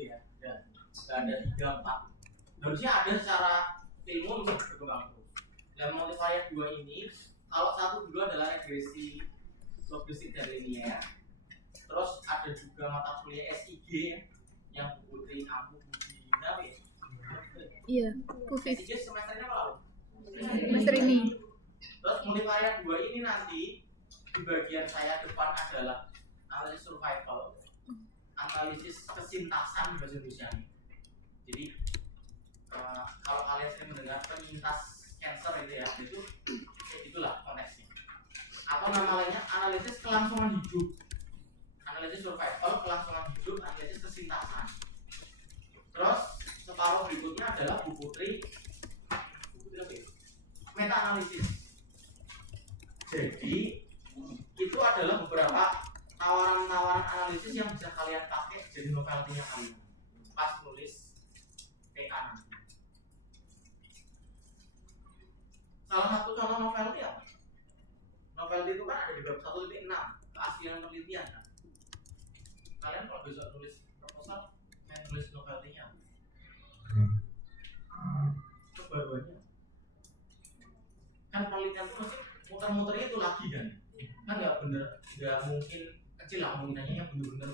gitu ya. Nggak ada 3, 4. Harusnya ada secara ilmu untuk berkembang terus. Dan multivariat 2 ini, kalau 1 dulu adalah regresi logistik dan linear. Terus ada juga mata kuliah SIG yang Bu Putri Ampu Budina ya. Iya, Pufis. SIG semesternya apa lalu? Semester ini. Terus multivariat 2 ini nanti di bagian saya depan adalah analisis survival, analisis kesintasan bahasa Indonesia ini. Jadi kalau kalian sering mendengar penyintas cancer itu ya, itu kayak gitulah konteksnya. Atau nama lainnya analisis kelangsungan hidup, analisis survival, kelangsungan hidup, analisis kesintasan. Terus separuh berikutnya adalah Bu Putri apa ya? Meta analisis. Jadi itu adalah beberapa tawaran-tawaran analisis yang bisa kalian pakai jadi novelty-nya kalian pas nulis PA nanti. Salah satu contoh novelty apa? Novelty itu kan ada di bab 1.6 keaslian penelitian kan? Kalian kalau besok nulis proposal main nulis novelty-nya kebaruannya kan penelitian itu mesti muter-muternya itu lagi kan nggak bener, nggak mungkin kecil lah kemungkinannya yang bener-bener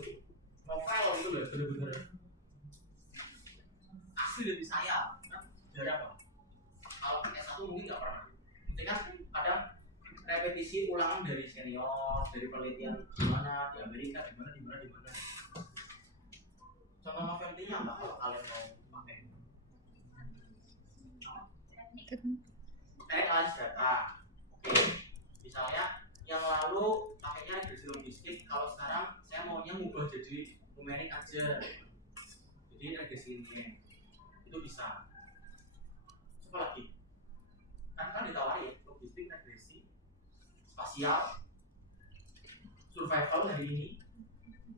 novel itu loh bener-bener asli dari saya kan jarang kok. Kalau S1 mungkin nggak pernah, nanti kan kadang repetisi ulangan dari senior, dari penelitian di mana di Amerika, di mana. Contoh novelty-nya apa kalau kalian mau pakai? Teknik analisis data. Oke, misalnya yang lalu pakainya regresi logistik, kalau sekarang saya maunya ngubah jadi numerik aja, jadi regresi ini itu bisa. Coba lagi, kan ditawari ya logistik, regresi, spasial, survival hari ini,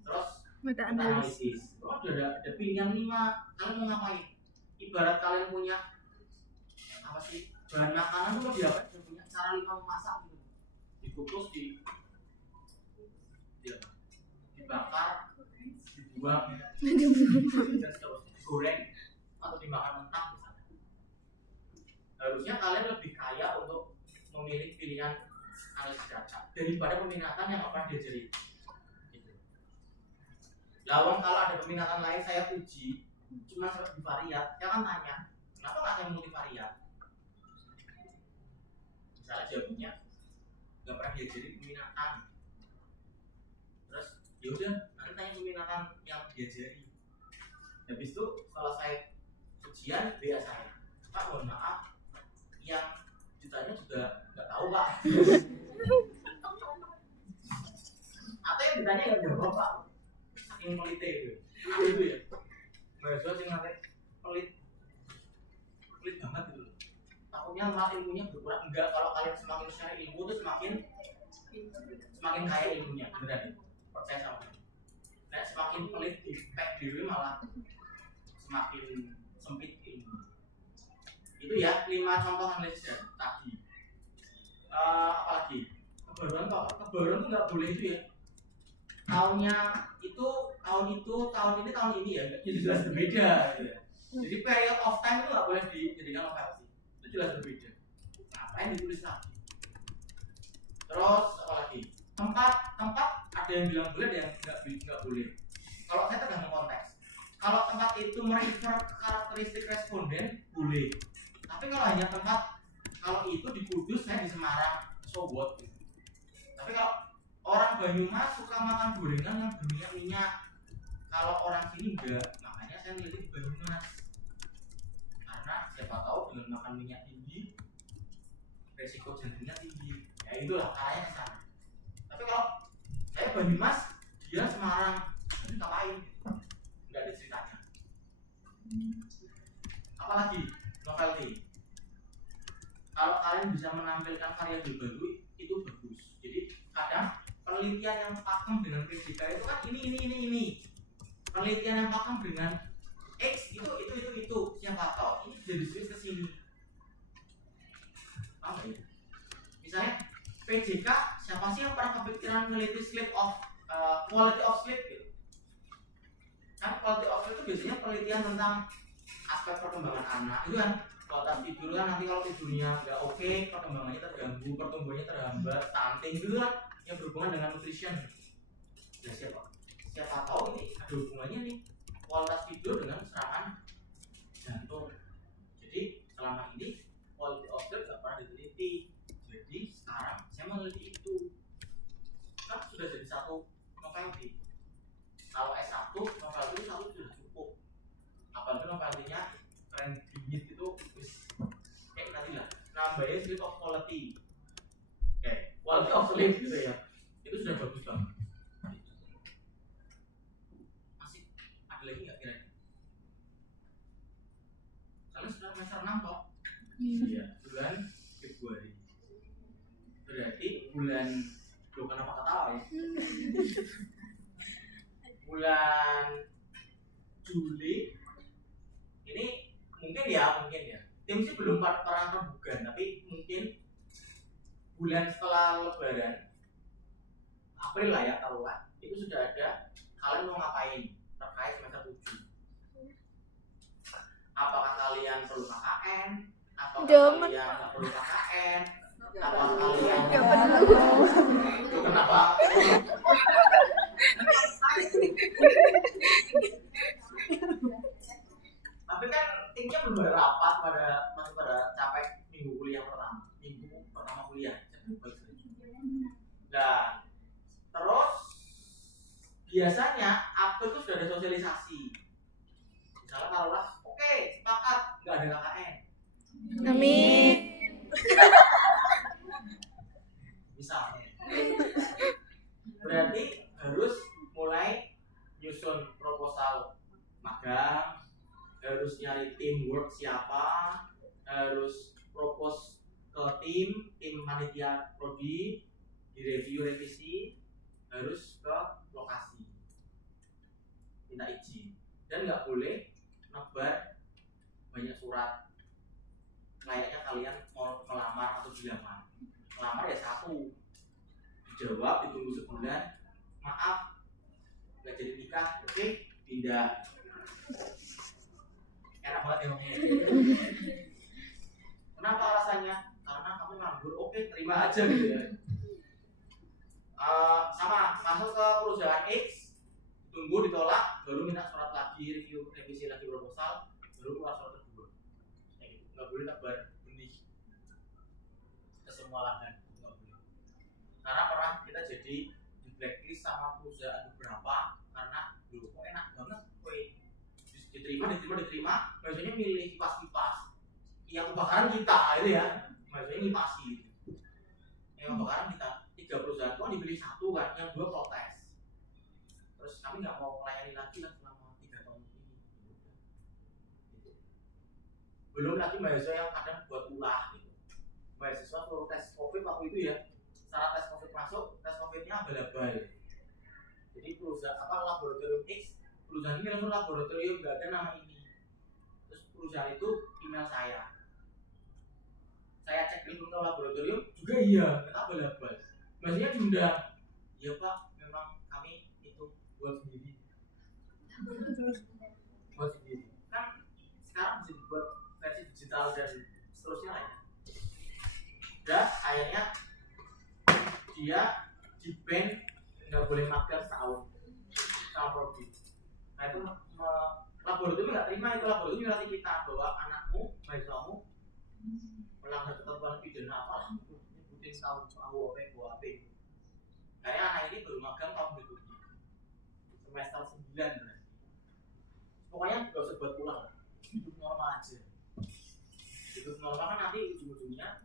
terus Meta analisis. Oh, ada pilihan 5, kalian mau ngapain? Ibarat kalian punya apa sih bahan makanan tuh lebih apa? Punya cara 5 memasak gitu. Dikukus, dibakar, dibuang, dan seterusnya, digoreng atau dimakan mentah misalnya. Harusnya kalian lebih kaya untuk memilih pilihan analisis data daripada peminatan yang apa diajari. Gitu. Lawan kalau ada peminatan lain saya uji, cuma seperti variat, saya kan tanya, kenapa nggak saya multivariat? Misalnya jawabnya nggak pernah diajari peminatan, terus yaudah nanti tanya peminatan yang diajari. Habis itu selesai ujian BA saya, Pak mohon maaf yang ditanya juga nggak tahu Pak. Atau yang ditanya nggak jawab Pak, saking pelite itu ya mahasiswa sih nanti pelit banget gitu loh. Takutnya malah ilmunya berkurang. Enggak, kalau kalian semakin share ilmu itu semakin kaya ilmunya, beneran percaya sama saya. Nah, semakin pelit di pack diri malah semakin sempit ilmu. Itu ya 5 contoh analisis tadi. Apalagi kebaruan tuh nggak boleh itu ya. Tahun ini ya, jadi jelas berbeda gitu ya. Jadi period of time itu nggak boleh dijadikan novelty, itu jelas berbeda. Ngapain ditulis lagi? Terus apalagi tempat ada yang bilang boleh, ada yang nggak boleh. Kalau saya tergantung konteks. Kalau tempat itu merefer karakteristik responden boleh. Tapi kalau hanya tempat, kalau itu di Kudus, saya di Semarang, so what? Gitu. Tapi kalau orang Banyumas suka makan gorengan yang berminyak-minyak, kalau orang sini enggak, makanya saya milih di Banyumas. Karena siapa tahu dengan makan minyak tinggi, resiko jantungnya tinggi. Ya itulah caranya ke sana. Tapi kalau saya Banyumas, dia Semarang, nanti ngapain? Enggak ada ceritanya. Apalagi novelty. Kalau kalian bisa menampilkan variabel baru itu bagus. Jadi kadang penelitian yang pakem dengan PJK itu kan ini. Penelitian yang pakem dengan X itu. Siapa tahu ini jadi switch ke sini. Apa ya? Misalnya PJK, siapa sih yang pernah kepikiran meneliti quality of sleep gitu? Kan quality of sleep itu biasanya penelitian tentang aspek perkembangan anak itu kan kualitas tidur kan, nanti kalau tidurnya nggak oke, perkembangannya terganggu, pertumbuhannya terhambat, stunting gitu kan yang berhubungan dengan nutrition. Ya siapa tahu ini ada hubungannya nih kualitas tidur dengan serangan jantung. Jadi selama ini quality of sleep nggak pernah diteliti. Jadi sekarang saya meneliti itu. Kan sudah jadi satu novelty. Kalau S1 novelty itu satu sudah cukup. Apalagi novelty-nya keren bingit itu wis kayak tadi lah. Nambahin sleep of quality. Quality of sleep gitu ya. Itu sudah bagus banget. Masih ada lagi nggak kira-kira? Kalian sudah semester 6 kok? Iya, bulan Februari. Berarti bulan kenapa ketawa ya? Bulan Juli ini mungkin ya tim sih belum pernah rembukan, tapi mungkin bulan setelah Lebaran April lah ya taruhlah, itu sudah ada kalian mau ngapain terkait semester 7. Apakah kalian perlu KKN? Apakah kalian nggak perlu KKN? Apakah kalian Nggak perlu. itu kenapa? Tapi kan timnya belum ada rapat masih pada capek minggu pertama kuliah. Nah, terus biasanya April itu sudah ada sosialisasi. Misalnya taruhlah, oke, sepakat nggak ada KKN. Amin. Misalnya, berarti harus mulai nyusun proposal magang, harus nyari teamwork siapa, harus propose ke tim panitia prodi, direview revisi, harus ke lokasi minta izin, dan nggak boleh nebar banyak surat. Layaknya kalian mau melamar atau dilamar. Melamar ya satu, dijawab, ditunggu sebulan, maaf nggak jadi nikah, oke, pindah. Enak banget ya ngomongnya. Kenapa alasannya? Karena kamu nganggur, oke, terima aja gitu ya. Sama masuk ke perusahaan X, tunggu ditolak, baru minta surat lagi, revisi lagi proposal, baru keluar surat kedua. Kayak gitu, nggak boleh nebar benih ke semua lahan, nggak boleh. Karena pernah kita jadi di blacklist sama perusahaan beberapa karena dulu kok enak banget, diterima, maksudnya milih kipas yang kebakaran kita itu ya, maksudnya ngipasi. Yang kebakaran kita 3 perusahaan kok dipilih 1 kan, yang 2 protes. Terus kami nggak mau melayani lagi lah selama 3 tahun ini. Gitu. Belum lagi mahasiswa yang kadang buat ulah gitu. Mahasiswa suruh tes COVID waktu itu ya, syarat tes COVID masuk, tes COVID-nya abal-abal. Jadi perusahaan laboratorium X, perusahaan ini langsung laboratorium nggak ada nama ini. Terus perusahaan itu email saya cek link ke laboratorium juga iya, nggak abal-abal. Maksudnya diundang, iya Pak, memang kami itu buat sendiri. Kan sekarang bisa dibuat versi digital dan seterusnya lah ya. Dan akhirnya dia di ban nggak boleh magang setahun sama prodi. Nah itu laboratorium nggak terima, itu laboratorium nyurati kita bahwa anakmu, mahasiswamu melanggar ketentuan pidana apa, nyebutin tahun AUOP. Kayaknya anak ini baru magang tahun berikutnya, semester 9 berarti. Pokoknya nggak usah buat pulang, hidup normal aja. Hidup normal kan nanti ujung-ujungnya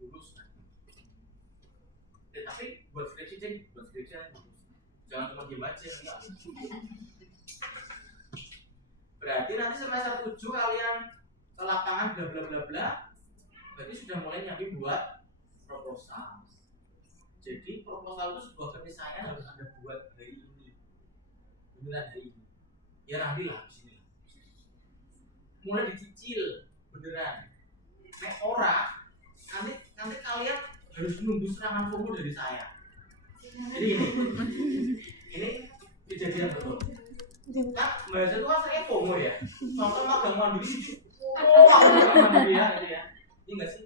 lulus kan. Tapi buat skripsi lulus. Jangan cuma diem aja, enggak. Berarti nanti semester 7 kalian ke lapangan bla bla bla bla. Berarti sudah mulai nyiapin buat proposal. Jadi proposal itu sebuah keniscayaan harus Anda buat hari ini. Beneran hari ini. Ya nanti lah di sini. Mulai dicicil beneran. Nek ora, nanti kalian harus menunggu serangan FOMO dari saya. Jadi ini kejadian betul. Kan bahasa itu kan sering FOMO ya. Contoh magang mandiri magang mandiri ya gitu ya. Ini enggak sih?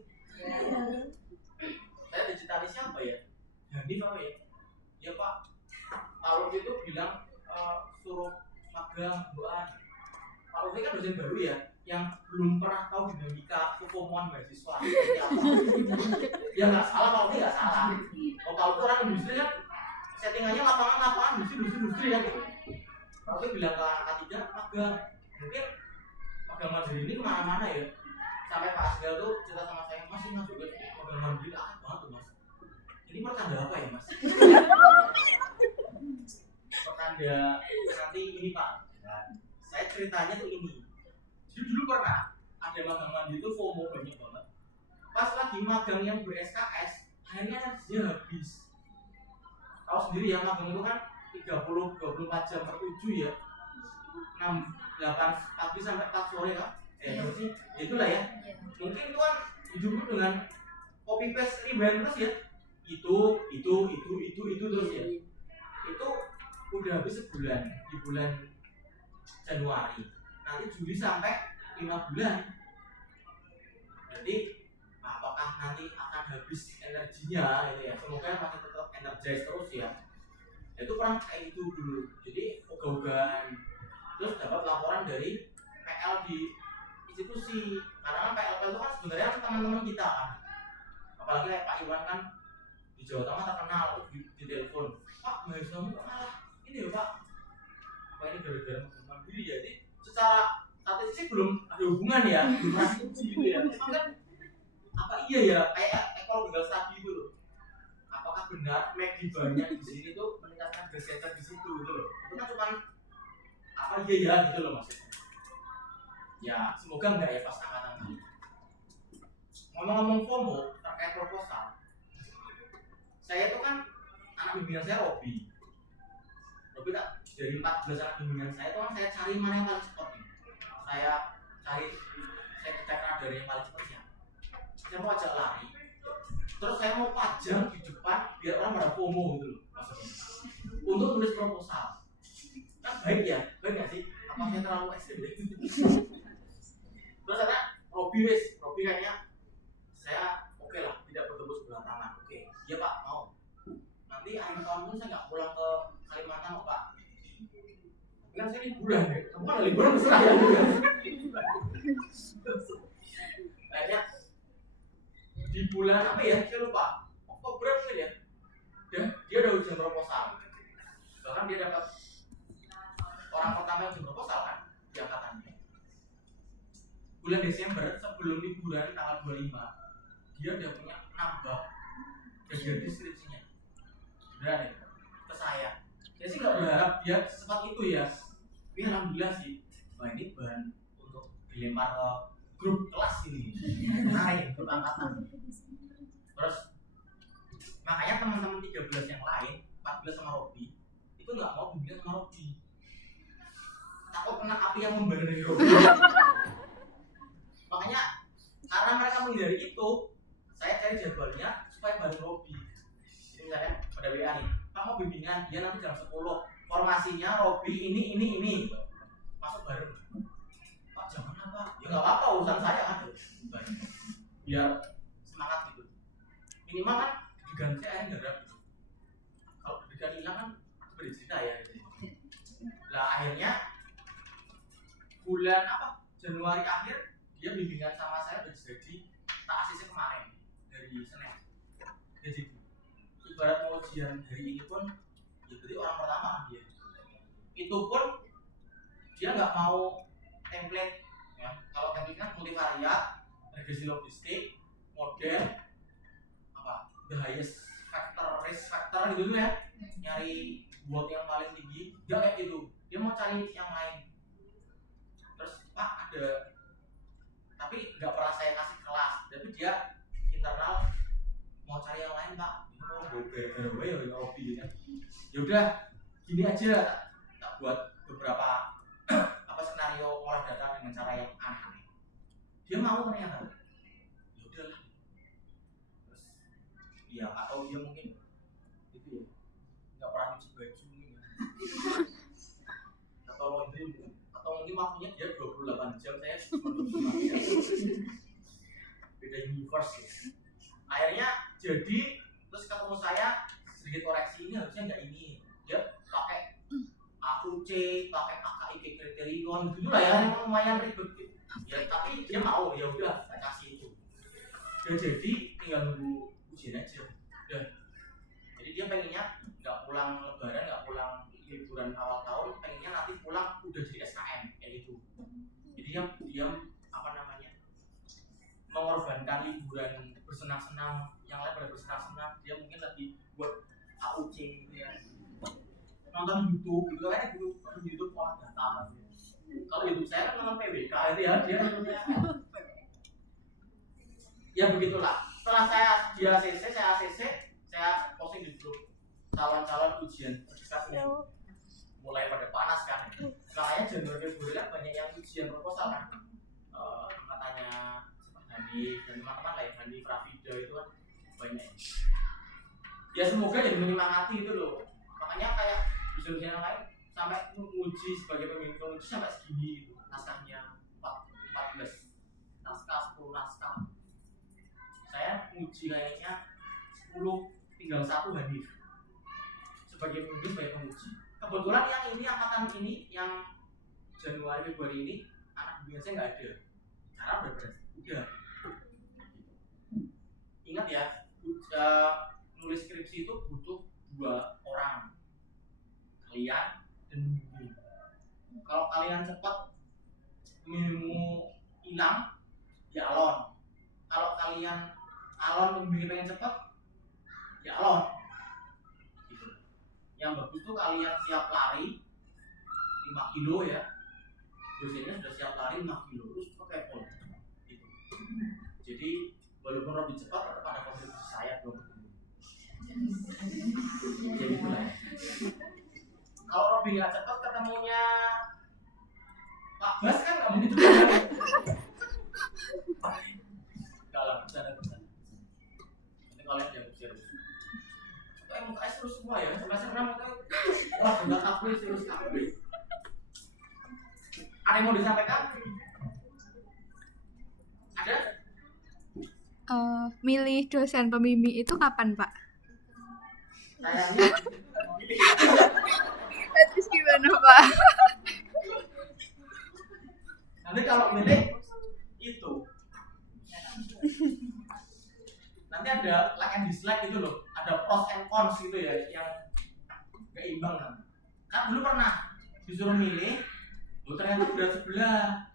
Saya digitalis siapa ya? Hanif apa ya? Ya Pak. Kalau itu bilang suruh magang buat. Kalau ini kan dosen baru ya, yang belum pernah tahu dinamika kefomoan mahasiswa. Ya nggak salah, kalau ini nggak salah. Kalau itu orang industri kan settingannya lapangan industri kan gitu. Kalau itu bilang ke anak tiga magang, mungkin magang mandiri ini kemana-mana ya. Sampai Pak Asgal tuh cerita sama saya, Mas ini juga magang mandiri aktif banget tuh Mas. Ini pertanda apa ya Mas? Pertanda nanti ini Pak. Saya ceritanya tuh ini. Jadi dulu pernah ada magang mandiri itu FOMO banyak banget. Pas lagi magang yang ber-SKS, akhirnya energinya habis. Tahu sendiri ya, magang itu kan 24 jam per 7 ya. 8 pagi sampai 4 sore kan. Berarti itulah ya. Mungkin itu kan hidup dengan copy paste rewind terus ya. Itu terus ya. Itu udah habis sebulan, di bulan Januari. Nanti Juli sampai 5 bulan. Jadi apakah nanti akan habis energinya gitu ya. Semoga masih tetap energize terus ya. Itu pernah kayak itu dulu. Jadi ogah-ogahan. Terus dapat laporan dari PL di institusi. Karena kan PL itu kan sebenarnya teman-teman kita kan. Apalagi kayak Pak Iwan kan di Jawa Tengah terkenal, terus di telepon, Pak mahasiswa kok malah ini ya Pak. Apa ini gara-gara mandiri ya? Jadi secara statistik belum ada hubungan ya, belum pernah uji gitu ya. Memang kan apa iya ya kayak kalau gagal tadi itu loh. Apakah benar McD banyak di sini tuh meningkatkan gas di situ gitu loh? Itu kan cuma apa iya ya gitu loh maksudnya. Ya semoga enggak ya pas angkatan ini. Ngomong-ngomong FOMO terkait proposal, saya tuh kan anak bimbingan saya Robi tak dari 14 anak bimbingan saya tuh kan saya cari mana yang paling cepat nih. Saya cek radar yang paling cepat ya. Saya mau ajak lari, terus saya mau pajang di depan biar orang pada FOMO gitu loh maksudnya. Untuk tulis proposal, kan baik ya, baik nggak sih? Apa saya terlalu ekstrim deh? Terus ada Robi kayaknya saya oke lah, tidak bertemu sebelah tangan. Oke, iya Pak mau. Nanti akhir tahun pun saya nggak pulang ke Kalimantan kok Pak. Kan saya liburan ya, kamu kan liburan ke saya juga. Kayaknya di bulan apa ya? Saya lupa. Oktober mungkin ya. Dia udah ujian proposal. Bahkan dia dapat orang pertama yang ujian proposal kan di angkatannya. Bulan Desember sebelum liburan tanggal 25 dia udah punya 6 bab dan jadi deskripsinya beneran ya ke saya sih nggak berharap dia secepat itu ya, tapi alhamdulillah sih. Wah ini bahan untuk dilempar ke grup kelas ini menarik grup angkatan. Terus makanya teman-teman 13 yang lain 14 sama Robi itu nggak mau bimbingan sama Robi, takut kena api yang membara dari Robi. Makanya karena mereka menghindari itu, saya cari jadwalnya supaya bareng Robi. Jadi misalnya pada WA nih, Pak mau bimbingan, dia nanti jam 10 formasinya Robi ini masuk bareng. Pak jangan apa? Ya nggak apa-apa, urusan saya kan. Biar semangat gitu. Minimal kan diganti air garap gitu. Kalau diganti hilang kan bercerita ya. Nah akhirnya bulan Januari akhir dia bimbingan sama saya udah jadi tak asisnya kemarin dari Senin. Jadi ibarat mau ujian hari ini pun ya berarti orang pertama kan dia. Itu pun dia nggak mau template ya. Kalau template kan multivariat, regresi logistik, model the highest factor, risk factor gitu tuh ya. Nyari buat yang paling tinggi, dia kayak gitu. Dia mau cari yang lain. Terus Pak ada, tapi nggak pernah saya kasih kelas, tapi dia internal mau cari yang lain Pak. Ini mau Robi ya. Yaudah, gini aja tak buat beberapa skenario olah data dengan cara yang aneh. Dia mau ternyata. Yaudahlah. Terus, ya atau dia mungkin itu ya nggak pernah cuci baju nih. Atau atau mungkin waktunya dia 28 jam, saya cuma 25 jam. Beda universe ya. Akhirnya jadi terus ketemu saya sedikit koreksi, ini harusnya nggak ini, dia pakai AUC, pakai AKIK kriterion gitu lah ya, lumayan ribet gitu. Ya tapi dia mau, ya udah saya kasih itu. Dan jadi tinggal nunggu ujian aja. Udah. Jadi dia pengennya nggak pulang lebaran, nggak pulang liburan awal tahun, pengennya nanti pulang udah jadi SKM kayak gitu. Jadi dia apa namanya, mengorbankan liburan bersenang-senang, yang lain pada bersenang-senang, dia mungkin lebih buat AUC gitu ya, nonton YouTube gitu kan, YouTube olah data gitu. Kalau YouTube saya kan nonton PWK itu ya, dia nontonnya ya begitulah. Setelah saya ACC, saya posting di grup calon-calon ujian terdekat ini mulai pada panas kan. Makanya Januari Februari kan banyak yang ujian proposal kan, katanya Hani dan teman-teman lain, Hani Pravida itu kan banyak. Ya semoga jadi menyemangati itu loh. Makanya kayak ujian yang lain sampai menguji sebagai pemimpin penguji sampai segini gitu. Naskahnya 14 naskah, 10 naskah. Saya uji kayaknya 10, tinggal 1 Hani sebagai pemimpin, sebagai penguji. Kebetulan yang ini angkatan ini yang Januari Februari ini anak bimbingan saya nggak ada. Karena udah. Ingat ya, nulis skripsi itu butuh 2 orang, kalian dan bimbing. Kalau kalian cepat, pembimbingmu hilang, ya alon. Kalau kalian alon, pembimbing pengen cepat, ya alon. Gitu. Yang bagus tuh kalian siap lari 5 kilo ya, dosennya sudah siap lari 5 kilo terus pakai pol. Gitu. Jadi walaupun lebih cepat tetap ada kontribusi saya dong. Jadi itulah. Kalau Robby nggak cepat, ketemunya Pak Bas kan nggak mungkin juga. Kalau bercanda. Nanti kalian jangan serius. Kayak mukanya serius semua ya. Semester 6 mukanya wah enggak aku serius kabeh. Ada yang mau disampaikan? Ada? Milih dosen pembimbing itu kapan, Pak? Sayangnya Terus gimana, Pak? nanti kalau milih itu nanti ada like and dislike gitu loh, ada pros and cons gitu ya, yang keimbang nanti. Kan dulu pernah disuruh milih, ternyata berat sebelah,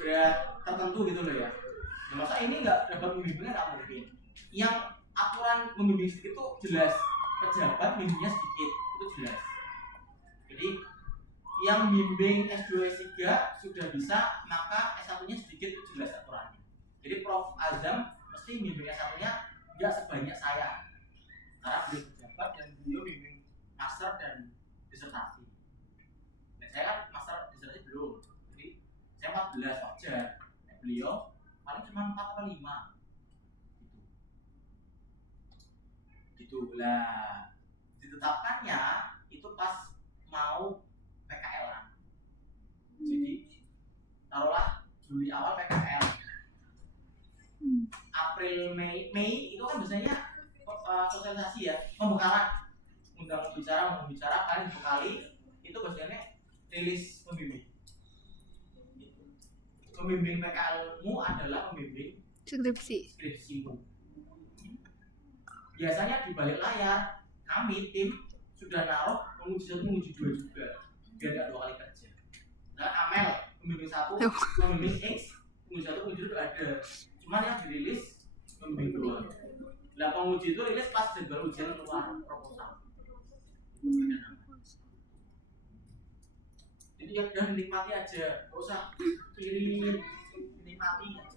berat tertentu gitu loh ya. Nah, masa ini nggak dapat pembimbingnya, nggak mungkin. Yang aturan membimbing sedikit itu jelas, pejabat bimbingnya sedikit itu jelas. Jadi yang bimbing S2 S3 sudah bisa, maka S1-nya sedikit itu jelas aturannya. Jadi Prof Azam mesti bimbing S1-nya nggak sebanyak saya, karena beliau pejabat dan beliau bimbing master dan disertasi. Nah, saya kan master disertasi belum, jadi saya 14 wajar. Nah, beliau paling cuma 4 atau 5 gitu lah. Ditetapkannya itu pas mau PKL-an. Jadi taruhlah Juli awal PKL, April Mei itu kan biasanya sosialisasi ya, pembekalan, undang bicara kalian bekali itu biasanya rilis pembimbing. Pembimbing PKL-mu adalah pembimbing skripsimu. Biasanya di balik layar kami tim sudah naruh penguji 1, penguji 2 juga, biar nggak 2 kali kerja. Nah, Amel pembimbing 1, pembimbing X, penguji 1, penguji 2 ada. Cuman yang dirilis pembimbing 2. Nah, penguji itu rilis pas jadwal ujian keluar proposal. Jadi ya udah dinikmati aja, nggak usah pilih, dinikmati aja.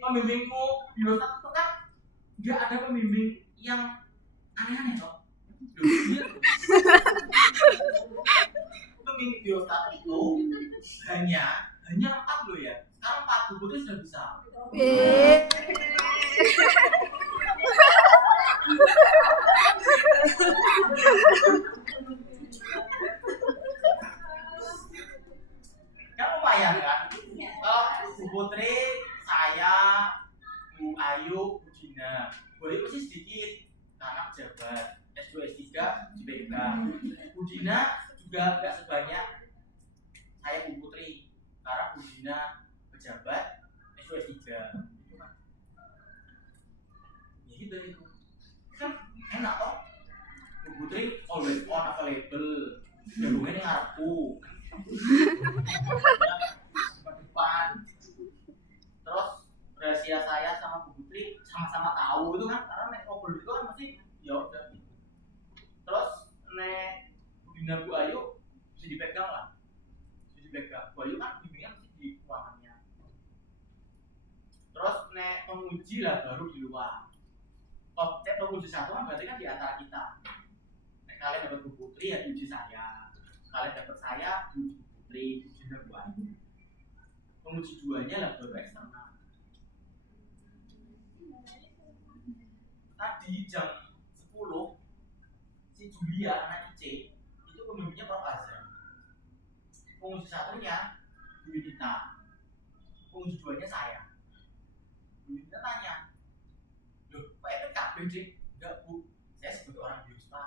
Pembimbingmu biostat itu kan nggak ada pembimbing yang aneh-aneh loh. Pembimbing biostat itu hanya 4 loh ya. Sekarang 4 buku itu sudah bisa. Dina juga nggak sebanyak saya Bu Putri, karena Bu Dina pejabat S3 gitu kan. Ya gitu itu kan enak toh. Bu Putri always on available, hubungannya ngarepku ke depan. Terus rahasia saya sama Bu Putri sama-sama tahu itu kan, karena nek ngobrol itu kan pasti ya udah gitu. Terus nek Bu Dina Bu Ayu bisa dipegang lah, bisa dipegang. Bu Ayu kan bimbingan mesti di ruangannya. Terus nek penguji lah baru di luar. Oh, nek penguji satu kan berarti kan di antara kita. Nek kalian dapat Bu Putri ya diuji saya, kalian dapat saya diuji Bu Putri, diuji Bu Ayu. Penguji duanya lah baru eksternal. Tadi jam 10 si Julia anak IC itu pembimbingnya Prof Azhar. Penguji satunya Bu Yunita, penguji duanya saya. Bu Yunita tanya, loh kok itu kabin sih? Enggak Bu, saya sebagai orang biospa.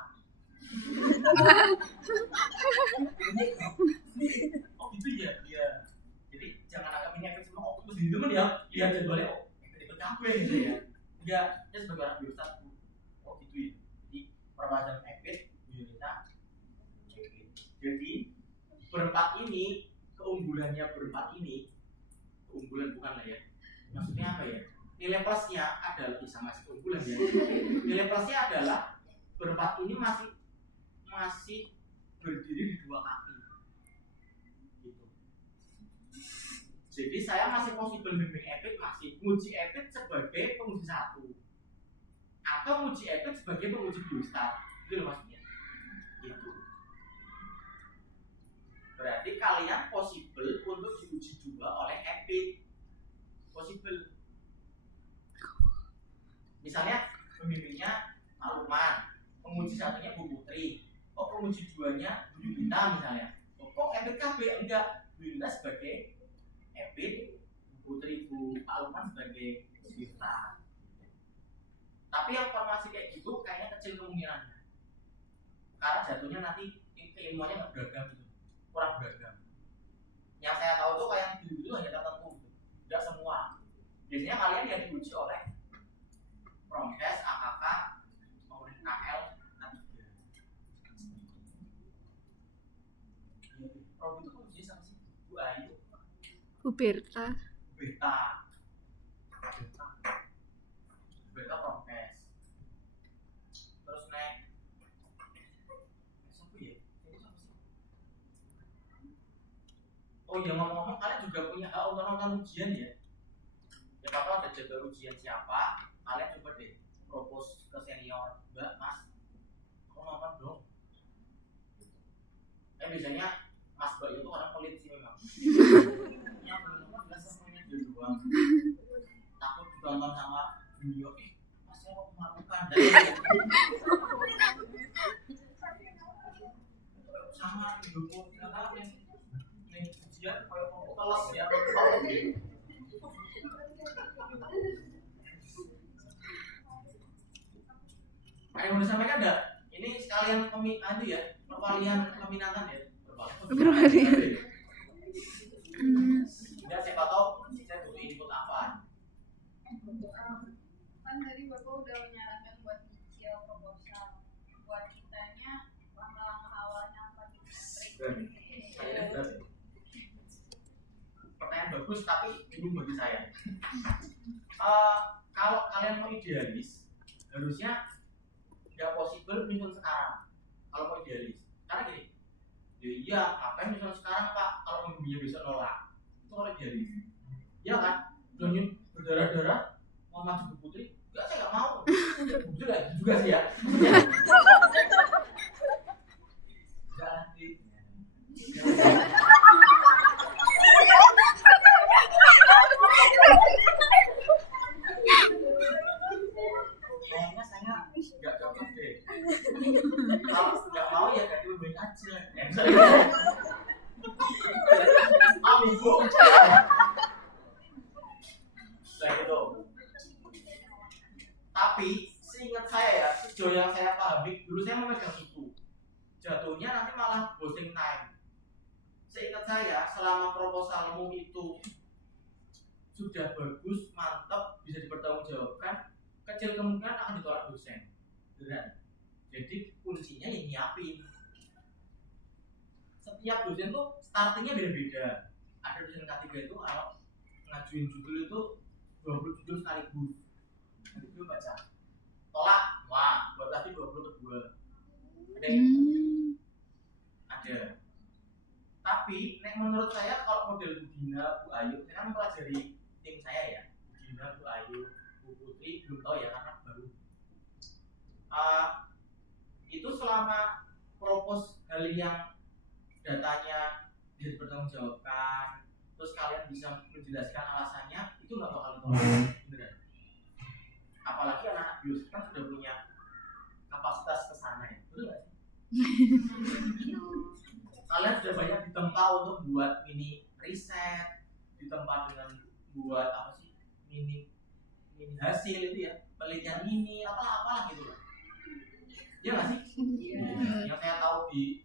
Oh gitu ya, iya. Jadi jangan anggap ini efek semua. Oh terus di temen ya, lihat jadwalnya, oh ikut kabin gitu ya. Enggak, dia sebagai orang biospa. Oh gitu ya. Jadi permasalahan efek Yunita. Jadi berempat ini, keunggulannya berempat ini, keunggulan bukan lah ya, maksudnya apa ya, nilai plusnya adalah bisa masih keunggulan ya, nilai plusnya adalah berempat ini masih berdiri di dua kaki gitu. Jadi saya masih possible bimbing EPIK, masih nguji EPIK sebagai penguji satu atau nguji EPIK sebagai penguji biostat, gitu loh maksudnya gitu. Berarti kalian possible untuk diuji juga oleh EPIK, possible. Misalnya pembimbingnya Pak Lukman, penguji satunya Bu Putri, oh penguji duanya Bu Yunita misalnya. Oh, kok EPIK KB enggak, Bu Yunita sebagai EPIK, Bu Putri Pak Lukman sebagai biostat. Tapi yang formasi kayak gitu kayaknya kecil kemungkinannya, karena jatuhnya nanti keilmuannya nggak beragam gitu, kurang beragam. Yang saya tahu tuh kayak dulu hanya tertentu, tidak semua. Biasanya kalian yang diuji oleh Promkes, AKK, kemudian KL, K3. Prom itu uji sama si Bu Ayu, Bu Berta. Beta Promkes. Terus nek siapa ya? Oh iya, ngomong-ngomong kalian juga punya hak untuk nonton ujian ya? Ya kalau ada jadwal ujian siapa, kalian coba deh propose ke senior, Mbak, Mas, aku nonton dong. Biasanya Mas Mbak itu orang pelit sih memang. Yang belum nonton nggak semuanya dia doang. Takut ditonton sama video, Mas saya mau melakukan sama video tidak tahu yang ujian kalau mau kelas ya. Yang mau disampaikan enggak? Ini sekalian itu ya, perwalian peminatan ya. Perwalian. Ya siapa tahu saya butuh input apa. Kan tadi Bapak udah menyarankan buat nyicil proposal, buat kitanya langkah-langkah awalnya apa nih? Pertanyaan bagus tapi bingung bagi saya. Kalau kalian mau idealis, harusnya nggak possible nyusun sekarang. Kalau mau idealis, karena gini, ya iya, ngapain nyusun sekarang Pak? Kalau pembimbingnya bisa nolak, itu kalau idealis. Ya kan, jangan berdarah-darah mau maju Bu Putri, enggak saya nggak mau. Bu Putri nggak gitu juga sih ya. Enggak nanti. Kayaknya saya nggak cocok deh. Kalau nggak mau ya ganti pembimbing aja. Amigo. Nah gitu. Tapi seingat saya ya, sejauh yang saya pahami, dulu saya memegang itu. Jatuhnya nanti malah saya selama proposalmu itu sudah bagus, mantap, bisa dipertanggungjawabkan, kecil kemungkinan akan ditolak dosen. Beneran. Jadi kuncinya yang nyiapin. Setiap dosen tuh startingnya beda-beda. Ada dosen K3 itu kalau ngajuin judul itu 20 judul sekaligus. Nanti gue baca. Tolak, wah, buat lagi 20 kedua. Ada. Tapi menurut saya kalau model Bu Dina, Bu Ayu, saya kan mempelajari tim saya ya. Bu Dina, Bu Ayu, Bu Putri belum tahu ya karena baru. Itu selama propose hal yang datanya bisa dipertanggungjawabkan, terus kalian bisa menjelaskan alasannya, itu nggak bakal ditolak, beneran. Apalagi anak-anak bios kan sudah punya kapasitas kesana ya, betul nggak sih? Kalian sudah banyak ditempa untuk buat mini riset, ditempa dengan buat apa sih mini hasil itu ya, penelitian mini apalah gitu loh. Iya nggak sih? Yang saya tahu di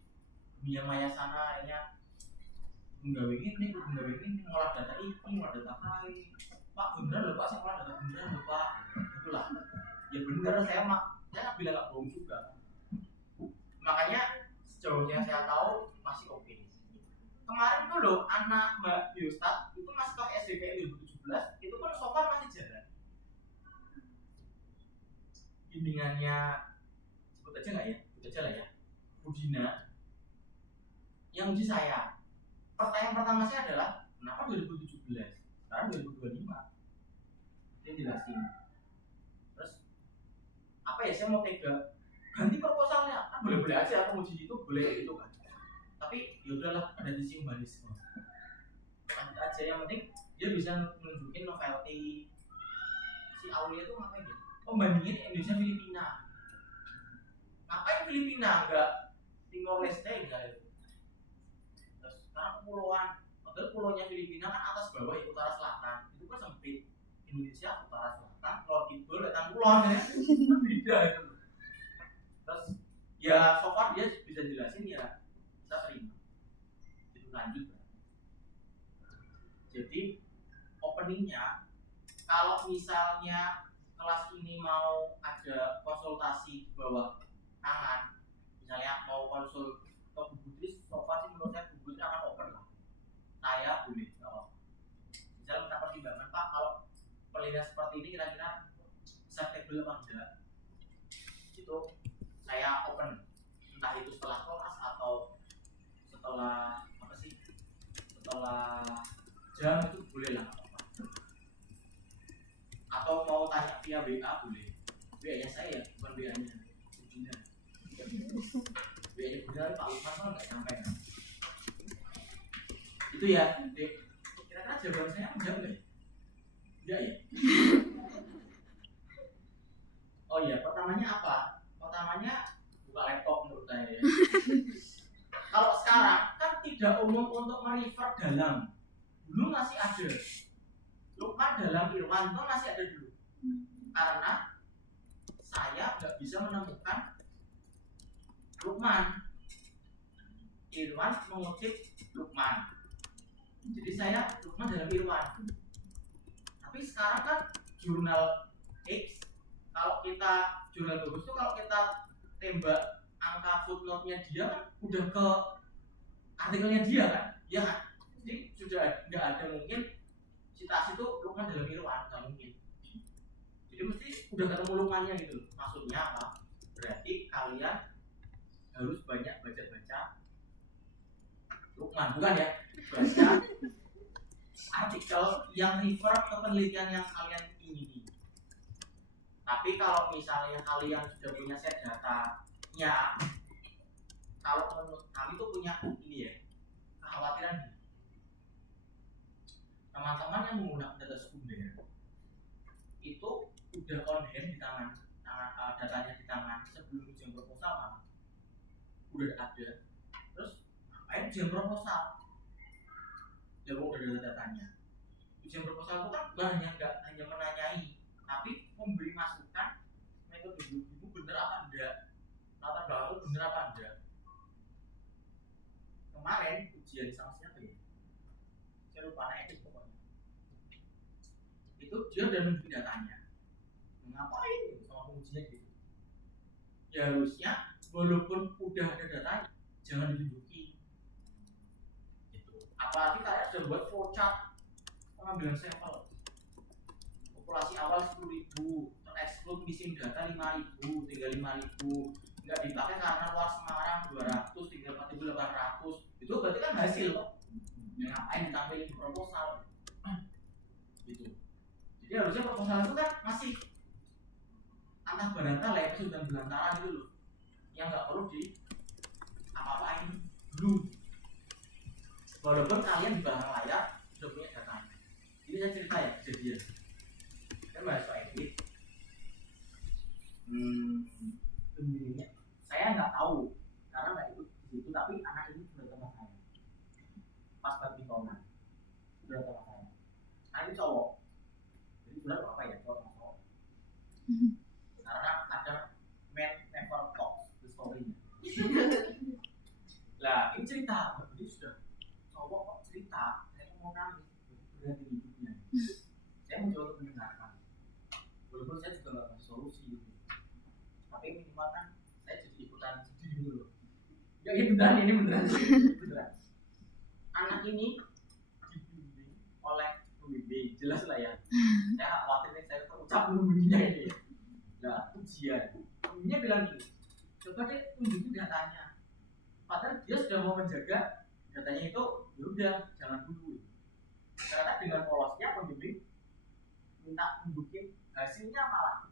dunia maya sana akhirnya nggawe ini ngolah data ini, ngolah data lain. Pak beneran loh Pak, saya ngolah data beneran loh Pak. Itulah. Ya bener, saya bilang nggak bohong juga. Makanya sejauh yang saya tahu masih oke. Kemarin tuh loh anak Mbak Biostat itu masih pakai SDPN 2017, itu kan so far masih jalan. Bimbingannya sebut aja nggak ya? Sebut aja lah ya. Bu Dina yang uji saya. Pertanyaan pertama saya adalah kenapa 2017? Sekarang 2025. Dia jelasin. Terus apa ya? Saya mau tega ganti proposalnya. Kan boleh-boleh aja aku uji itu boleh itu kan. Tapi ya udahlah ada sisi humanisme. Lanjut aja yang penting dia bisa menunjukin novelty. Si Aulia itu ngapain ya? Pembandingin Indonesia Filipina. Ngapain Filipina enggak Timor Leste enggak itu? Terus karena kepulauan, padahal pulaunya Filipina kan atas bawah itu utara selatan, itu kan sempit. Indonesia utara selatan, Pulau Kidul, Wetan Kulon ya, beda itu. Terus ya so far dia bisa jelasin ya kita terima. Itu lanjut. Jadi openingnya kalau misalnya kelas ini mau ada konsultasi di bawah tangan, misalnya mau konsul ke Bu Putri, so far sih menurut saya Bu Putri akan open lah. Saya boleh, misalnya minta pertimbangan Pak, kalau penelitian seperti ini kira-kira acceptable apa enggak, itu saya open, entah itu setelah kelas atau setelah apa sih, setelah jam itu boleh lah, atau mau tanya via WA boleh. WA-nya saya bukan WA-nya Bunda. WA-nya Bunda Pak Usman kan nggak sampai kan? Itu ya. Kira-kira jawaban saya enggak nggak ya? Enggak ya? Oh iya, pertamanya apa? Pertamanya buka laptop menurut saya ya. Kalau sekarang kan tidak umum untuk merefer dalam. Dulu masih ada. Lukman dalam Irwanto masih ada dulu. Karena saya nggak bisa menemukan Lukman. Irwan mengutip Lukman. Jadi saya Lukman dalam Irwan. Tapi sekarang kan jurnal X, kalau kita jurnal bagus tuh kalau kita tembak angka footnote-nya dia kan udah ke artikelnya dia kan, ya kan? Jadi sudah nggak ada mungkin citasi itu Lukman dalam Irwan, nggak mungkin. Jadi mesti udah ketemu Lukmannya gitu. Maksudnya apa? Berarti kalian harus banyak baca-baca Lukman, bukan ya? Baca artikel yang refer ke penelitian yang kalian ingini. Tapi kalau misalnya kalian sudah punya set datanya, kalau menurut kami tuh punya ini ya, kekhawatiran nih. Teman-teman yang menggunakan data sekunder itu udah on hand di tangan datanya di tangan sebelum ujian proposal malah udah ada. Terus ngapain ujian proposal? Ya udah ada datanya. Ujian proposal itu kan nggak hanya menanyai, tapi memberi masukan metode itu bener apa enggak, latar belakang itu bener apa enggak. Kemarin kemarin ujian sama siapa ya? Saya lupa anak itu pokoknya. Itu dia udah nunjukin datanya. Ngapain gitu sama pengujinya gitu? Ya harusnya walaupun udah ada datanya, jangan ditunjukin. Gitu. Apalagi kalian sudah buat flowchart pengambilan sampel. Populasi awal 10.000, tereksklud missing data 5.000, tinggal 5.000. Nggak dipakai karena luar Semarang 200, tinggal 4.800. Itu berarti kan hasil kok. Ya, ngapain ditampilin di proposal? Gitu. Jadi harusnya proposal itu kan masih antah barangkali ya, sudah berantaran gitu loh, yang nggak perlu di apa-apain dulu. Walaupun kalian di belakang layar sudah punya datanya. Ini saya cerita ya kejadian. Kan bahas soal ini. Pembimbingnya saya nggak tahu karena nggak ikut di situ, tapi anak ini sudah teman saya. Pas badmintonan sudah teman saya. Nah ini cowok. Jadi bulan apa ya cowok sama cowok? Karena ada men never talk the story-nya. Lah ini cerita, jadi sudah cowok kok cerita, saya mau nangis berhenti hidupnya. Saya mencoba untuk mendengarkan, walaupun saya juga nggak ngasih solusi gitu. Tapi minimal kan saya jadi ikutan sedih gitu loh. Ya ini beneran beneran. Anak ini dibimbing oleh pembimbing, jelas lah ya. Saya khawatir nih saya terucap pembimbingnya ini. Nah, ujian. Pembimbingnya bilang gini, coba deh tunjukin datanya. Padahal dia sudah mau menjaga datanya itu, ya udah jangan dulu. Karena dengan polosnya pembimbing minta tunjukin hasilnya malah.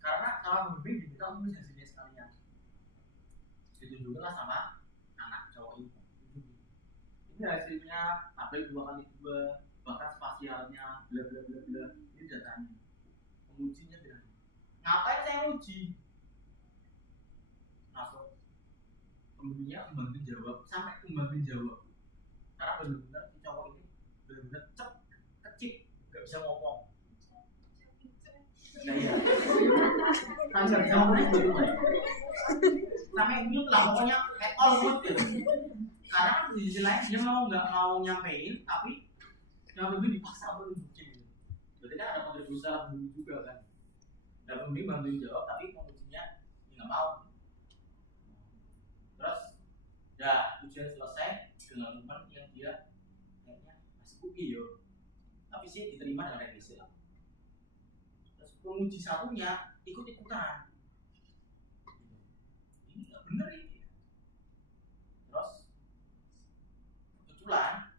Karena kalau pembimbing diminta untuk hasilnya sekalian. Ditunjukkanlah sama anak cowok ini. Ini hasilnya tabel 2x2, bahkan spasialnya, bla bla bla bla. Ini datanya. Pengujinya bilang, ngapain saya uji? Langsung pembimbingnya membantu jawab, sampai membantu jawab. Karena benar-benar si cowok ini benar-benar kecil, nggak bisa ngomong. Nah iya, tanggal jawabnya betul ya. Sampai mute lah, pokoknya at all mute gitu. Karena di sisi lain dia nggak mau nyampein, tapi yang lebih dipaksa untuk nunjukin. Berarti kan ada kontribusi salah pembimbing juga kan. Dan pembimbing bantuin jawab, tapi pengujinya nggak mau. Terus, ya ujian selesai dengan teman yang dia kayaknya masih kuki yo, tapi sih diterima dengan revisi lah. Terus penguji satunya ikut-ikutan. Ini nggak bener ini. Terus, kebetulan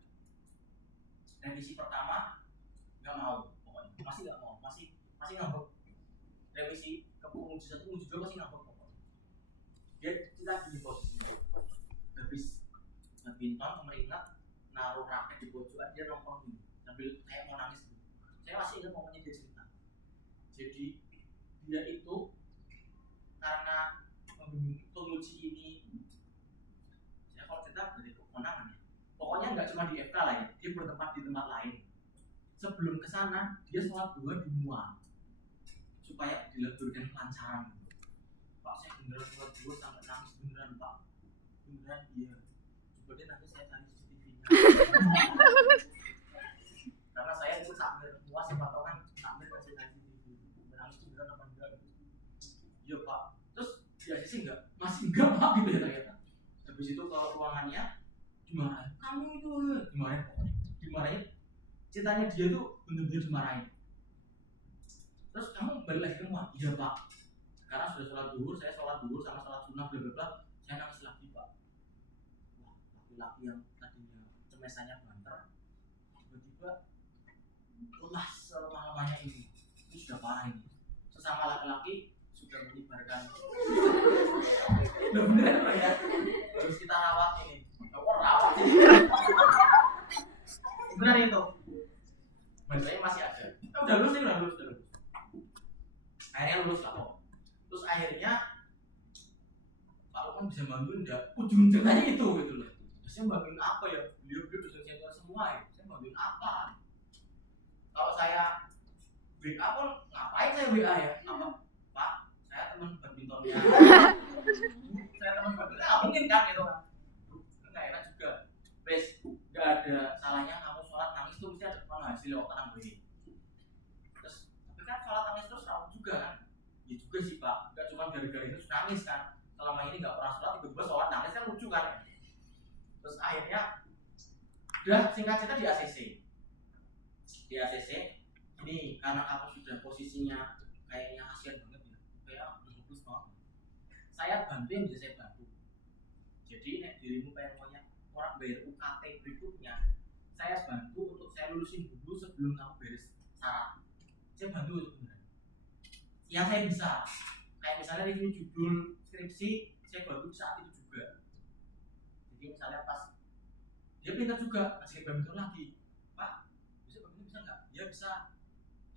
revisi pertama nggak mau, pokoknya masih nggak mau, masih ngambek. Revisi ke penguji satu, penguji dua masih ngambek pokoknya. Dia kita di posisinya habis badminton, kemeringat, naruh raket di pojokan, dia nongkrong dulu sambil kayak mau nangis dulu. Saya masih ingat momennya dia cerita. Jadi dia itu karena penguji ini, saya kalau cerita dari kewenangan ya, pokoknya nggak cuma di FK lah ya, dia bertempat di tempat lain. Sebelum kesana dia sholat 2 di mual supaya dilakukan kelancaran. Pak saya beneran sholat 2 sampai nangis beneran Pak, beneran iya. Coba deh nanti saya cari CCTV-nya. Karena saya itu sambil mual, siapa tahu kan sambil kasih CCTV, nangis beneran apa enggak? Iya Pak. Terus dia sih enggak, masih enggak Pak gitu ya ternyata. Habis itu kalau ruangannya dimarahin, kamu itu dimarahin pokoknya, dimarahin. Ceritanya dia tuh bener-bener dimarahin. Terus kamu balik lagi ke rumah? Iya Pak. Sekarang sudah sholat duhur, saya sholat duhur sama sholat sunnah bla bla bla, saya nangis lagi Pak. Wah, laki-laki yang tadinya cemesannya banter, tiba-tiba lemas selama-lamanya ini sudah parah ini. Sesama laki-laki sudah menyebarkan. Udah bener Pak ya? Harus kita rawat ini. Rawat ini. Benar itu. Maksudnya masih ada. Udah lulus. Akhirnya lulus lah kok. Terus akhirnya kalau kan bisa bantuin enggak, ujung ceritanya itu gitu loh. Saya bantuin apa ya? Beliau dosen senior semua ya. Saya bantuin apa? Kalau saya WA pun ngapain saya WA ya? Apa? Pak, saya teman badmintonnya. Saya teman badminton, nggak mungkin kan gitu kan? Nggak enak wes nggak ada salahnya kamu sholat nangis tuh mesti ada hasil yang tenang gue. Terus tapi kan sholat nangis terus rawan juga kan? Ya juga sih Pak, nggak cuma gara-gara itu nangis kan? Selama ini nggak pernah sholat tiba-tiba sholat nangis kan lucu kan? Terus akhirnya udah singkat cerita di ACC ini karena kamu sudah posisinya kayaknya kasihan banget ya, kayak bagus banget. Saya bantu yang bisa saya bantu. Jadi nek dirimu pengen punya orang bayar UKT berikutnya, saya bantu untuk saya lulusin dulu sebelum kamu beres syarat. Saya bantu itu benar. Yang saya bisa, kayak misalnya review judul skripsi, saya bantu saat itu juga. Jadi misalnya pas dia pintar juga, kasih badminton lagi, Pak, bisa badminton bisa nggak? Ya bisa.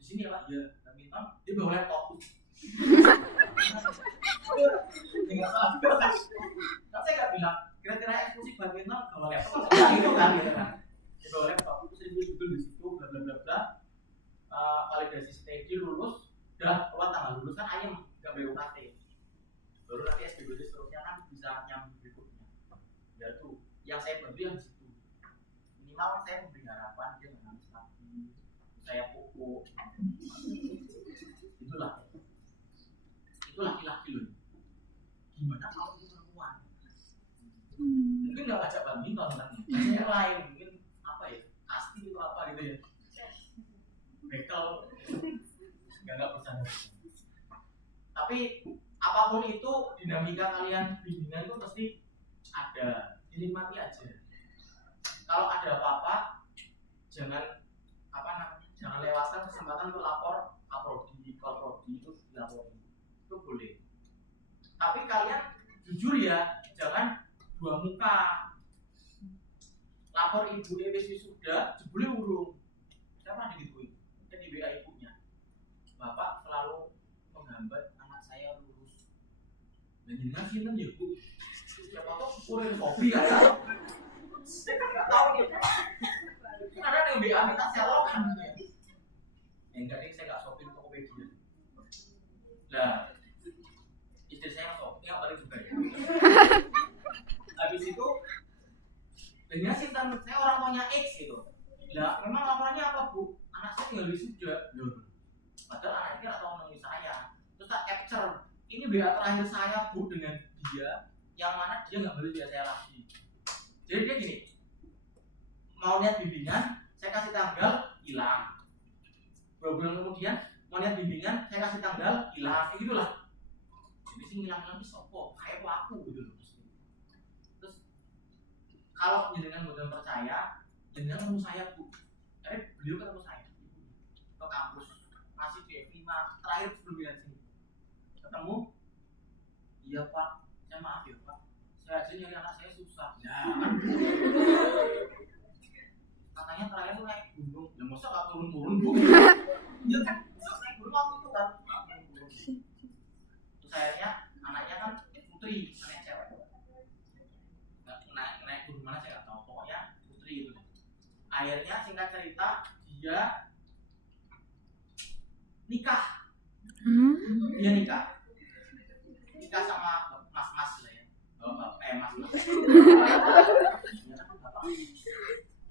Di sini ya Pak, ya badminton. Dia bawa laptop. Tinggal salah juga kan? Kan saya nggak bilang kira-kira eksklusif badminton bawa laptop kan gitu kan? Dia bawa laptop, terus dia judul di situ, bla bla bla bla. Validasi studi lulus, udah keluar tanggal lulus kan ayam nggak bayar UKT. Baru nanti SPBD seterusnya kan bisa nyambung berikutnya. Ya tuh, yang saya bantu yang di situ. Minimal saya memberi harapan dia nggak nangis lagi. Saya pupuk. Itulah laki-laki loh. Gimana kalau itu perempuan? Mungkin nggak baca badminton kan? Yang lain mungkin apa ya? Kasti itu apa gitu ya? Bekel nggak bercanda. Tapi apapun itu dinamika kalian bimbingan itu pasti ada, dinikmati aja. Kalau ada apa-apa jangan lewatkan kesempatan untuk lapor Kaprodi, Kalprodi itu dilaporin, itu boleh. Tapi kalian jujur ya, jangan dua muka. Lapor ibu wisuda jebule urung. Saya pernah digituin, di WA ibunya. Bapak selalu menghambat anak saya lulus. Dan jenengan sinten ya Bu? Siapa tahu kurir kopi kan? Saya kan nggak tahu gitu. Karena yang WA minta Sherlock kan gitu ya. Enggak nih, saya nggak shopping Tokopedia. Nah, istri saya shopping, yang paling juga ya. Habis itu, dengan sinten saya orang tuanya X gitu. Lah, memang laporannya apa Bu? Anak saya tinggal wisuda. Loh. Padahal anak ini atau menemui saya. Terus tak capture. Ini WA terakhir saya Bu dengan dia, yang mana dia nggak boleh dia saya lagi. Jadi dia gini, mau lihat bimbingan, saya kasih tanggal, hilang. 2 bulan kemudian, mau lihat bimbingan, saya kasih tanggal, hilang. Kayak gitulah. Jadi sih ngilang-ngilang sopo, kayak aku gitu loh. Terus kalau jenengan mudah percaya, jenengan ketemu saya Bu. Beliau ketemu saya ke kampus, masih di F5 terakhir sebelum bilang sini. Ketemu, iya Pak, saya maaf ya Pak, saya aja nyari anak saya susah. Ya kan? Katanya terakhir tuh naik gunung, ya masa gak turun-turun Bu? Iya kan, naik gunung waktu itu kan. Terus akhirnya anaknya kan putri, anaknya cewek. Naik gunung mana saya gak tahu, pokoknya putri itu. Akhirnya singkat cerita dia nikah. Dia nikah sama mas-mas lah ya. Mas-mas.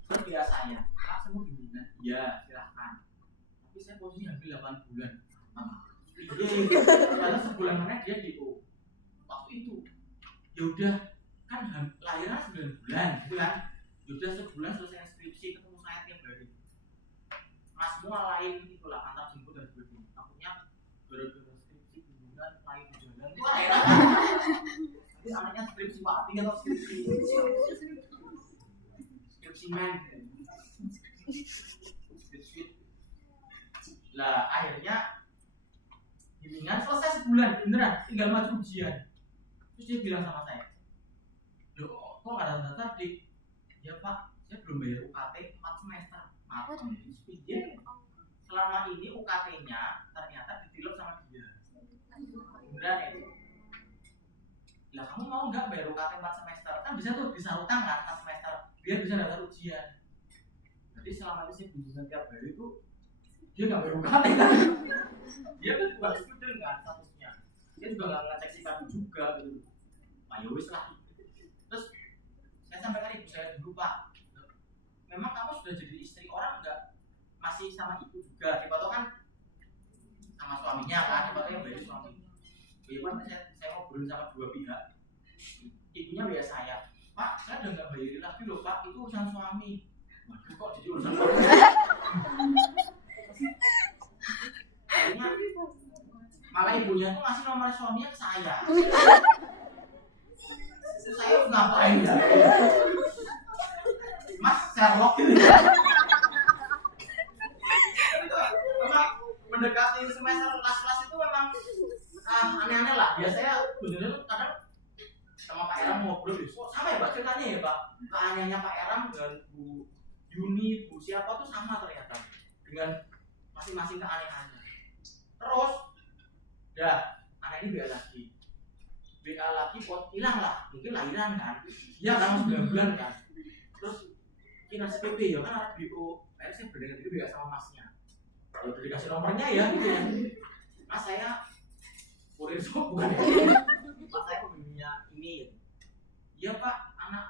Terus biasanya, Pak saya mau bimbingan. Ya silahkan. Tapi saya posisi hampir 8 bulan. Karena sebulan mana dia gitu. Waktu itu, ya udah kan lahiran 9 bulan, gitu kan? Ya udah sebulan selesai skripsi ketemu saya tiap hari. Mas semua lain itulah antar jemput dan sebagainya. Takutnya gara-gara skripsi bimbingan lain jalan itu kan heran. Nanti anaknya skripsi Wati atau skripsi man. Lah akhirnya bimbingan selesai sebulan beneran, tinggal maju ujian. Terus dia bilang sama saya, loh kok ada data tadi? Ya Pak, saya belum bayar UKT 4 semester. Maaf, selama ini UKT-nya ternyata ditilep sama dia. Beneran itu. Lah kamu mau nggak bayar UKT 4 semester? Kan bisa tuh bisa utang kan 4 semester biar bisa daftar ujian. Jadi selama ini saya bimbingan tiap hari itu dia nggak bayar UKT kan? Dia kan bukan student kan statusnya. Dia juga nggak ngecek sikap juga gitu. Pak Yowis lah. Terus saya sampaikan ibu saya dulu Pak, sudah jadi istri orang enggak masih sama ibu juga, siapa tahu kan sama suaminya kan, siapa tahu yang bayar suami. Bagaimana saya ngobrol sama dua pihak, ibunya bayar saya, Pak saya udah nggak bayarin lagi loh Pak, itu urusan suami. Waduh kok jadi urusan suami? Akhirnya malah ibunya tuh ngasih nomor suaminya ke saya. Terus saya ngapain ya? Mas Sherlock gitu ya. Memang mendekati semester kelas-kelas itu memang aneh-aneh lah. Biasanya bener-bener tuh kadang sama Pak Eram ngobrol gitu. Sama ya Pak ceritanya ya Pak. Keanehannya Pak Eram dengan Bu Yuni, Bu siapa tuh sama ternyata. Dengan masing-masing keanehannya. Terus, dah, anak ini BA lagi, kok hilang lah, mungkin lahiran kan, iya kan, 9 bulan kan. Terus, kita SPP ya kan, anak BO, saya berdengar itu BA sama masnya. Kalau udah dikasih nomornya ya gitu ya. Mas saya, kurir sop bukan ya, mas saya pembimbingnya ini. Iya Pak, anak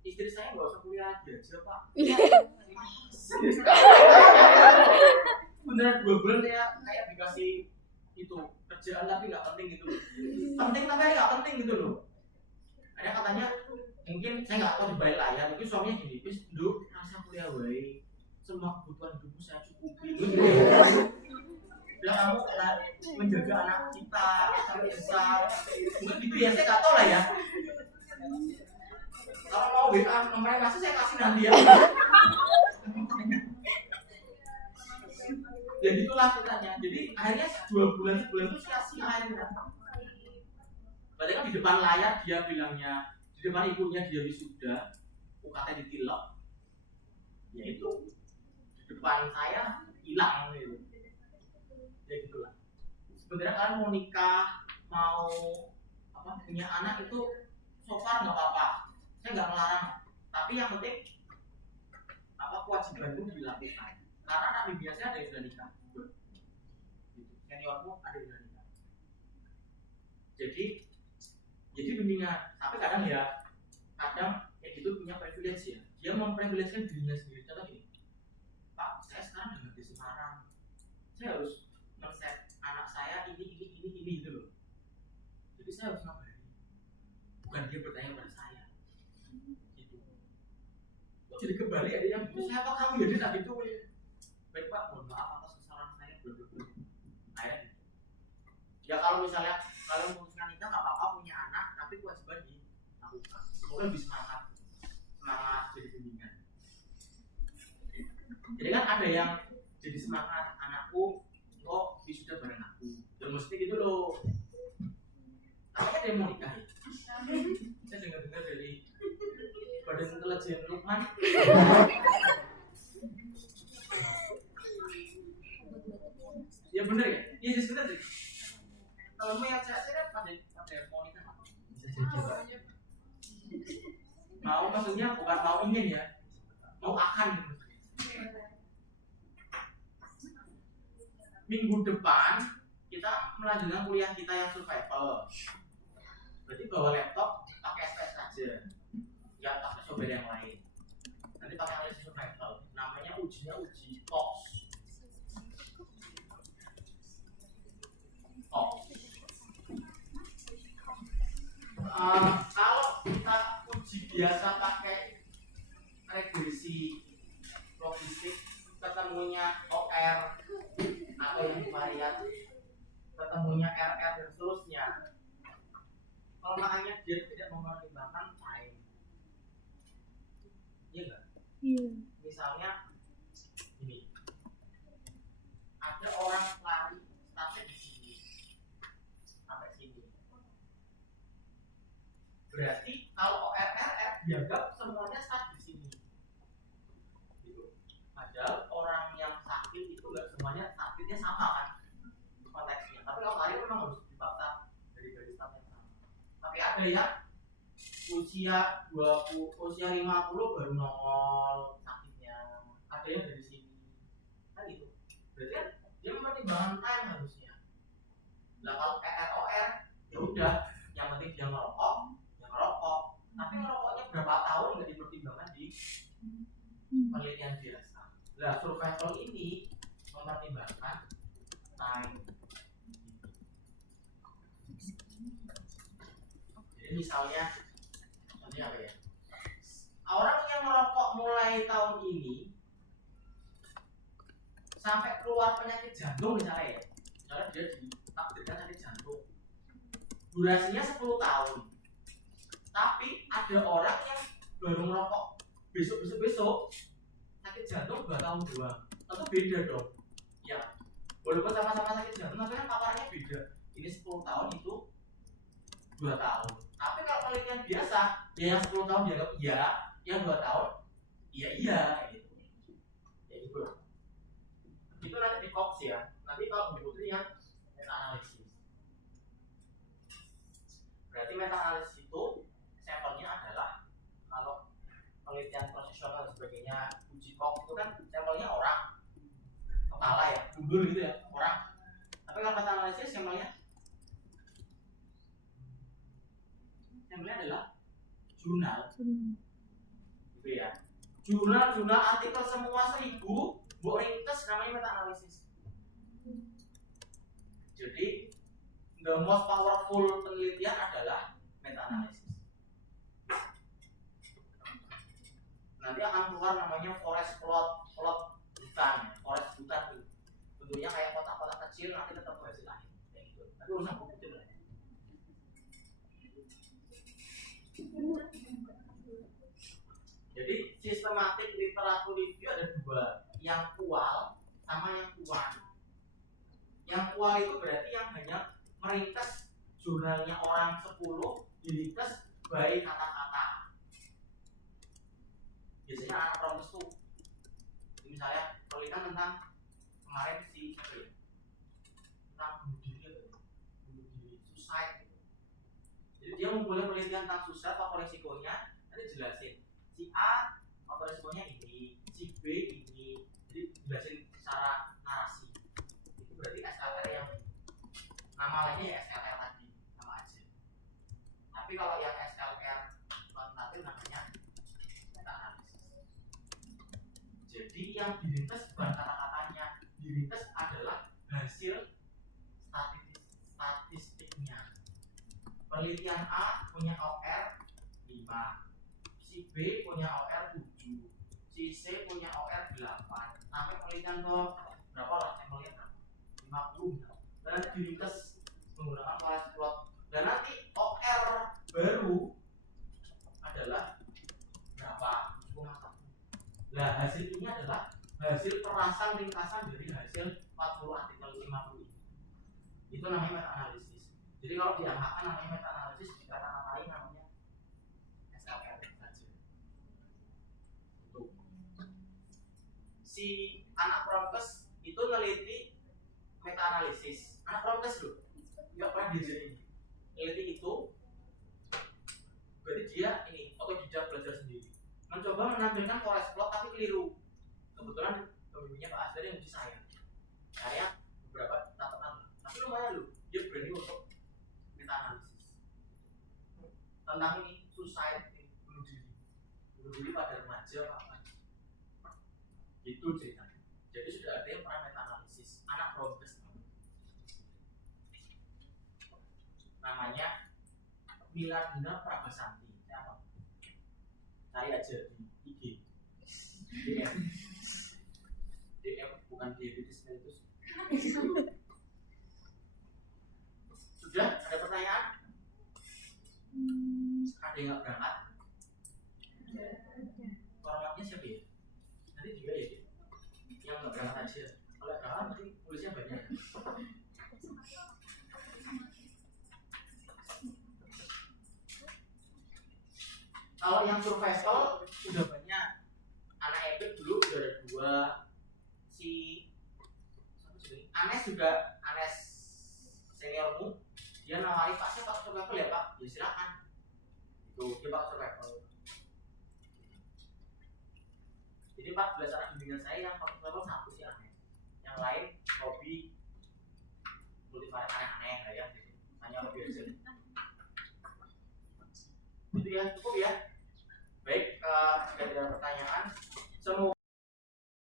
istri saya nggak usah kuliah aja Pak. Beneran 2 bulan saya kayak dikasih itu kerjaan tapi nggak penting gitu loh. Penting tapi nggak penting gitu loh. Ada katanya mungkin saya nggak tahu di balik layar, mungkin suaminya gini, wis Nduk rasa kuliah wae, semua kebutuhan hidupmu saya cukupi gitu. Ya kamu menjaga anak kita sampai besar, mungkin gitu ya, saya nggak tahu lah ya. Kalau mau WA nomornya masih saya kasih nanti ya. Ya gitulah ceritanya. Jadi akhirnya 2 bulan sebulan itu sia-sia akhirnya. Berarti kan di depan layar dia bilangnya, di depan ibunya dia wisuda, UKT ditilok. Ya itu di depan saya hilang gitu. Ya gitulah. Sebenarnya kalian mau nikah, mau punya anak itu so far nggak apa-apa. Saya nggak melarang. Tapi yang penting kewajiban itu dilakukan. Karena anak bibi saya ada yang sudah nikah. Seniormu ada yang sudah nikah. Jadi mendingan. Tapi kadang kayak gitu punya privilege ya. Dia memprivilegekan dirinya sendiri. Contoh gini, Pak, saya sekarang udah di Semarang. Saya harus men-set anak saya ini gitu loh. Jadi saya harus ngabarin. Bukan dia bertanya pada saya. Gitu. Kok jadi kembali ada yang gitu, saya apa kamu ya dia tak gitu ya. Baik Pak, mohon maaf atas kesalahan saya belum. Akhirnya gitu. Ya kalau misalnya kalian memutuskan nikah nggak apa-apa punya anak, tapi kewajiban dilakukan. Semoga lebih semangat jadi bimbingan. Jadi kan ada yang jadi semangat, anakku kok wisuda bareng aku, dan mesti gitu loh. Kayaknya ada yang mau nikah ya. Saya dengar dari Badan Intelijen Lukman. Ya bener ya? Iya sih bener sih. Kalau mau yang saya pada mau nikah bisa jadi mau, maksudnya bukan mau ingin ya, mau akan gitu. Minggu depan kita melanjutkan kuliah kita yang survival. Berarti bawa laptop pakai SPS saja, ya pakai software yang lain. Nanti pakai analisis survival. Namanya uji TOS. Kalau kita uji biasa pakai regresi logistik, ketemunya OR atau yang varian, ketemunya RR dan seterusnya. Kalau makanya dia tidak mempertimbangkan time, iya nggak? Iya. Misalnya ini, ada orang lari startnya di sini sampai sini. Berarti kalau ORRR dianggap semuanya start di sini. Gitu. Padahal orang yang sakit itu nggak semuanya sakitnya sama kan konteksnya. Tapi kalau lari memang harus dipaksa dari garis start yang sama. Tapi ada yang usia 50 baru nongol sakitnya. Ada yang dari sini. Kan gitu. Berarti kan dia mempertimbangkan time harusnya. Lah kalau ROR ya udah, yang penting dia ngerokok. Tapi ngerokoknya berapa tahun nggak dipertimbangkan di penelitian dia. mulai tahun ini sampai keluar penyakit jantung misalnya ya, misalnya dia ditakdirkan sakit jantung, durasinya 10 tahun. Tapi ada orang yang baru merokok besok sakit jantung 2 tahun doang, tentu beda dong. Ya, walaupun sama-sama sakit jantung, tapi kan paparannya beda. Ini 10 tahun, itu 2 tahun. Tapi kalau penelitian biasa, ya yang 10 tahun dianggap iya, yang 2 tahun iya gitu. Ya gitu. Itu nanti di Cox ya. Nanti kalau Bu Putri yang meta analisis. Berarti meta analisis itu sampelnya adalah, kalau penelitian profesional dan sebagainya, uji Cox itu kan sampelnya orang, kepala ya, mundur gitu ya, orang. Tapi kalau meta analisis sampelnya adalah jurnal, gitu ya. Jurnal artikel semua 1000, buat ringkas namanya meta analisis. Jadi the most powerful penelitian adalah meta analisis. Nanti akan keluar namanya forest plot hutan, forest hutan itu bentuknya kayak kotak-kotak kecil, nanti tetap hasil akhir kayak gitu. Tapi urusan buku itu lah. Jadi sistematik literatur review ada 2, yang kual sama yang kuan. Yang kual itu berarti yang hanya meringkas jurnalnya orang 10, diringkas by kata-kata. Biasanya anak promes tuh, misalnya penelitian tentang kemarin si apa ya, tentang bunuh diri, suicide gitu. Jadi dia memulai penelitian tentang suicide, apa resikonya, nanti jelasin si A apa resikonya ini, si B ini, jadi jelasin secara narasi. Itu berarti SLR yang nama lainnya ya SLR tadi, nama aja. Tapi kalau yang SLR kuantitatif namanya meta analisis. Jadi yang diringkas bukan kata-katanya, diringkas adalah hasil statistiknya. Penelitian A punya OR 5, si B punya OR 7, si C punya OR 8, sampai penelitian ke berapa lah, sampelnya 50. Dan diringkas menggunakan forest plot. Dan nanti OR baru adalah berapa? 51. Nah, hasil ini adalah hasil perasan ringkasan dari hasil 40 artikel 50 ini. Itu namanya meta analisis. Jadi kalau diangkatkan namanya meta analisis, dikatakan lain namanya SLR saja. Untuk si anak prokes itu neliti meta analisis. Anak prokes loh, nggak pernah diajarin. Neliti itu berarti dia ini otodidak belajar sendiri. Mencoba menampilkan forest plot tapi keliru. Kebetulan pembimbingnya Pak Asdari yang uji saya. Saya beberapa catatan, tapi lumayan loh, dia berani untuk meta analisis tentang ini suicide, bunuh diri pada remaja apa itu ceritanya. Jadi sudah ada yang pernah meta analisis, anak prokes namanya Miladina Prabasanti. Siapa? Cari aja di IG. DM bukan diabetes mellitus. Sudah ada pertanyaan? Ada yang nggak berangkat? Formatnya siapa ya? Nanti juga ya, yang nggak berangkat aja. Kalau berangkat nanti tulisnya banyak. Kalau yang survival udah banyak. Anak Epic dulu udah ada 2. Si Anes juga, Anes seniormu, dia nawari Pak, saya Pak survival ya Pak, ya silakan. Itu dia Pak survival. Jadi 14 anak bimbingan saya yang Pak survival 1 si Anes. Yang lain hobi multivariat aneh-aneh lah ya, hanya hobi aja. Itu ya, cukup ya. Baik, jika tidak ada pertanyaan, semoga